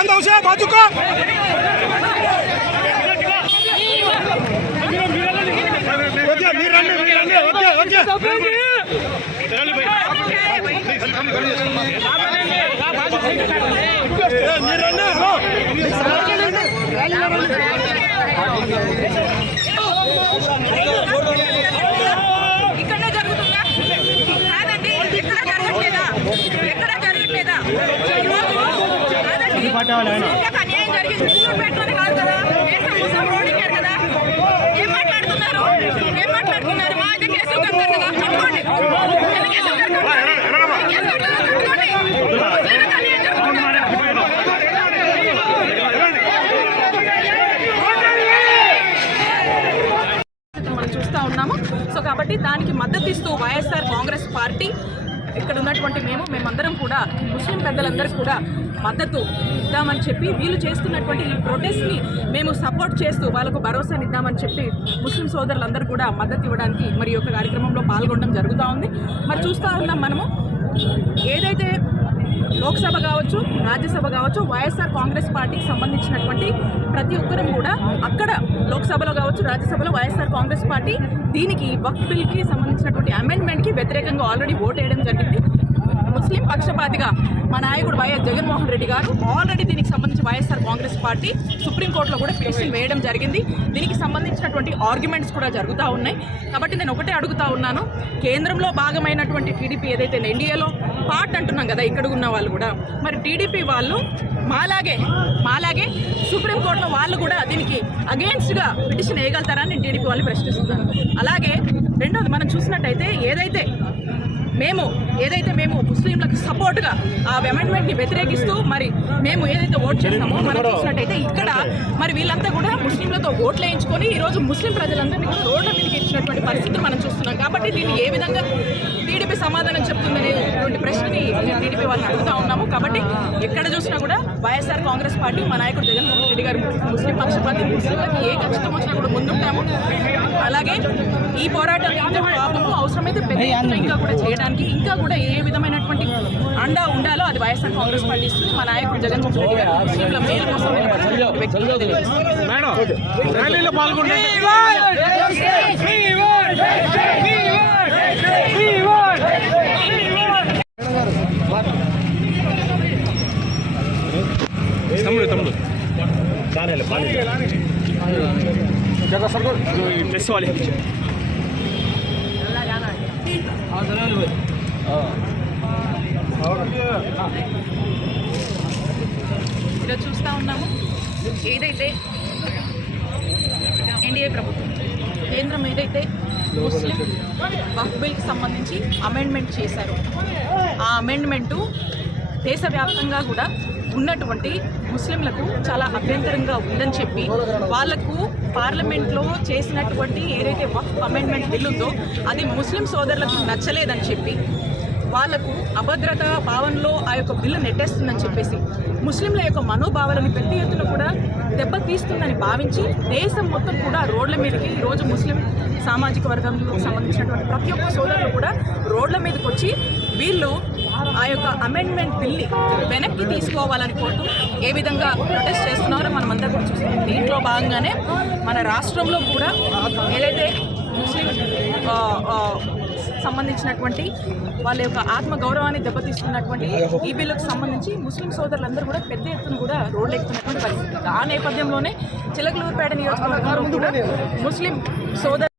બંધ આવશે બાજુ કો మీరన్నా పట్టేవాళ్ళు ఆయన మనం చూస్తూ ఉన్నాము సో కాబట్టి దానికి మద్దతు ఇస్తూ వైఎస్ఆర్ కాంగ్రెస్ పార్టీ ఇక్కడ ఉన్నటువంటి మేము మేమందరం కూడా ముస్లిం పెద్దలందరూ కూడా మద్దతు ఇద్దామని చెప్పి వీళ్ళు చేస్తున్నటువంటి ఈ ప్రొటెస్ట్ని మేము సపోర్ట్ చేస్తూ వాళ్ళకు భరోసాని ఇద్దామని చెప్పి ముస్లిం సోదరులందరూ కూడా మద్దతు ఇవ్వడానికి మరి యొక్క కార్యక్రమంలో పాల్గొనడం జరుగుతూ ఉంది మరి చూస్తూ ఉన్నాం మనము ఏదైతే లోక్సభ కావచ్చు రాజ్యసభ కావచ్చు వైఎస్ఆర్ కాంగ్రెస్ పార్టీకి సంబంధించినటువంటి ప్రతి ఒక్కరూ కూడా అక్కడ లోక్సభలో కావచ్చు రాజ్యసభలో వైఎస్ఆర్ కాంగ్రెస్ పార్టీ దీనికి వక్ బిల్కి సంబంధించినటువంటి అమెండ్మెంట్కి వ్యతిరేకంగా ఆల్రెడీ ఓటు వేయడం జరిగింది ముస్లిం పక్షపాతిగా మా నాయకుడు వైఎస్ జగన్మోహన్ రెడ్డి గారు ఆల్రెడీ దీనికి సంబంధించి వైఎస్ఆర్ కాంగ్రెస్ పార్టీ సుప్రీంకోర్టులో కూడా పిటిషన్ వేయడం జరిగింది దీనికి సంబంధించినటువంటి ఆర్గ్యుమెంట్స్ కూడా జరుగుతూ ఉన్నాయి కాబట్టి నేను ఒకటే అడుగుతా ఉన్నాను కేంద్రంలో భాగమైనటువంటి టీడీపీ ఏదైతే ఎన్డీఏలో పార్ట్ అంటున్నాం కదా ఇక్కడ ఉన్న వాళ్ళు కూడా మరి టీడీపీ వాళ్ళు మాలాగే మాలాగే సుప్రీంకోర్టులో వాళ్ళు కూడా దీనికి అగేన్స్ట్గా పిటిషన్ వేయగలుగుతారని నేను టీడీపీ వాళ్ళని ప్రశ్నిస్తున్నాను అలాగే రెండోది మనం చూసినట్టయితే ఏదైతే మేము ఏదైతే మేము ముస్లింలకు సపోర్ట్గా ఆ ని వ్యతిరేకిస్తూ మరి మేము ఏదైతే ఓట్ చేస్తామో మనం చూసినట్టయితే ఇక్కడ మరి వీళ్ళంతా కూడా ముస్లింలతో ఓట్లు వేయించుకొని ఈరోజు ముస్లిం ప్రజలందరినీ కూడా రోడ్ల మీదకి ఇచ్చినటువంటి పరిస్థితులు మనం చూస్తున్నాం కాబట్టి దీన్ని ఏ విధంగా టీడీపీ సమాధానం చెప్తుందనేటువంటి ప్రశ్నని టీడీపీ వాళ్ళని అడుగుతా ఉన్నాము కాబట్టి ఎక్కడ చూసినా కూడా వైఎస్ఆర్ కాంగ్రెస్ పార్టీ మా నాయకుడు జగన్మోహన్ రెడ్డి గారు ముస్లిం పక్షపాతి ముస్లింలకు ఏ కష్టం వచ్చినా కూడా ముందుంటాము అలాగే ఈ పోరాటం ఇంకా ప్రాబ్లము అవసరమైతే పెద్ద ఇంకా కూడా చేయడానికి ఇంకా కూడా ఏ విధమైనటువంటి అండా ఉండాలో అది వైఎస్ఆర్ కాంగ్రెస్ పార్టీ ఇస్తుంది మా నాయకుడు జగన్ మోహన్ రెడ్డి గారు ముస్లింల మేలు కోసం ర్యాలీలో తమ్ముడు వాళ్ళు ఇక్కడ చూస్తూ ఉన్నాము ఏదైతే ఎన్డీఏ ప్రభుత్వం కేంద్రం ఏదైతే ముస్లిం వక్ బిల్కి సంబంధించి అమెండ్మెంట్ చేశారు ఆ అమెండ్మెంటు దేశవ్యాప్తంగా కూడా ఉన్నటువంటి ముస్లింలకు చాలా అభ్యంతరంగా ఉందని చెప్పి వాళ్లకు పార్లమెంట్లో చేసినటువంటి ఏదైతే వక్ అమెండ్మెంట్ బిల్ ఉందో అది ముస్లిం సోదరులకు నచ్చలేదని చెప్పి వాళ్లకు అభద్రత భావనలో ఆ యొక్క బిల్లు నెట్టేస్తుందని చెప్పేసి ముస్లింల యొక్క మనోభావాలను పెద్ద ఎత్తున కూడా దెబ్బతీస్తుందని భావించి దేశం మొత్తం కూడా రోడ్ల మీదకి ఈరోజు ముస్లిం సామాజిక వర్గంలో సంబంధించినటువంటి ప్రతి ఒక్క సోదరులు కూడా రోడ్ల మీదకి వచ్చి వీళ్ళు ఆ యొక్క అమెండ్మెంట్ బిల్ని వెనక్కి తీసుకోవాలని కోరుతూ ఏ విధంగా ప్రొటెస్ట్ చేస్తున్నారో మనం అందరం చూస్తున్నాం దీంట్లో భాగంగానే మన రాష్ట్రంలో కూడా ఏదైతే ముస్లిం సంబంధించినటువంటి వాళ్ళ యొక్క ఆత్మ గౌరవాన్ని దెబ్బతీస్తున్నటువంటి ఈ బిల్లుకు సంబంధించి ముస్లిం సోదరులందరూ కూడా పెద్ద ఎత్తున కూడా రోడ్లు ఎక్కుతున్నటువంటి పరిస్థితి ఆ నేపథ్యంలోనే చిలకలూరుపేట నియోజకవర్గంలో కూడా ముస్లిం సోదరు